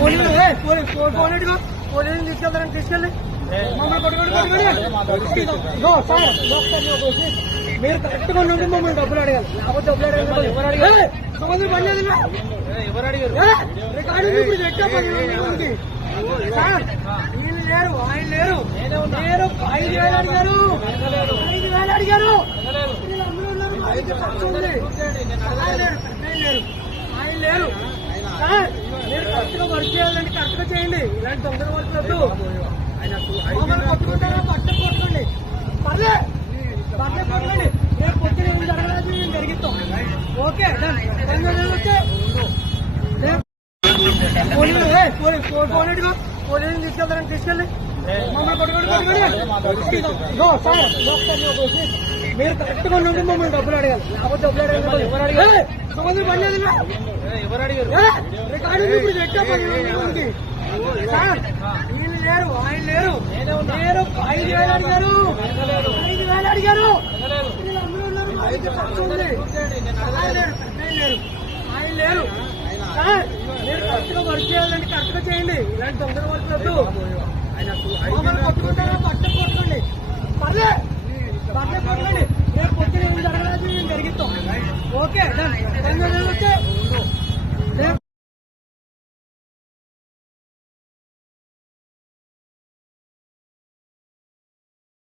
పోలీసులు తీసుకెళ్తారని తీసుకెళ్ళి మమ్మల్ని కొట్టుకోండి సార్ మీరు కరెక్ట్గా ఉండి మమ్మల్ని డబ్బులు అడగాలి లేకపోతే డబ్బులు అడగాలి ఎవరు అడిగారు సంవత్సరం పని లేదు ఎవరు అడిగారు రికార్డు ఇప్పుడు పెట్టా 10 మందికి సార్ వీళ్ళు లేరు ఆయన లేరు లేరు 5,000 అడిగారు 5,000 అడిగారు ఆయన లేరు సార్ మీరు కరెక్ట్గా వర్క్ చేయాలంటే కరెక్ట్గా చేయండి ఇలాంటి తొందర వర్క్ వద్దు మమ్మల్ని కొట్టుకుంటారా పట్ట కొట్టుకోండి పర్లేదు పట్ట కొట్టుకోండి రేపు పొద్దున ఏం జరగలేదు మేము జరిగిస్తాం ఓకే పోలీసులు తీసుకెళ్తారని తీసుకెళ్ళి మమ్మల్ని కొట్టుకోండి సార్ మీరు కరెక్ట్గా ఉండి మమ్మల్ని డబ్బులు అడగాలి లేకపోతే డబ్బులు అడగాలి ఎవరు అడిగారు సంవత్సరం పని లేదు ఎవరు అడిగారు రికార్డు ఇప్పుడు పెట్టా 10 మందికి సార్ వీళ్ళు లేరు ఆయన లేరు లేరు 5,000 అడిగారు 5,000 అడిగారు ఆయన లేరు సార్ మీరు కరెక్ట్గా వర్క్ చేయాలంటే కరెక్ట్గా చేయండి ఇలాంటి తొందర వర్క్ వద్దు మమ్మల్ని కొట్టుకుంటారా పట్ట కొట్టుకోండి పర్లేదు పట్ట కొట్టుకోండి రేపు పొద్దున ఏం జరగలేదు మేము జరిగిస్తాం ఓకే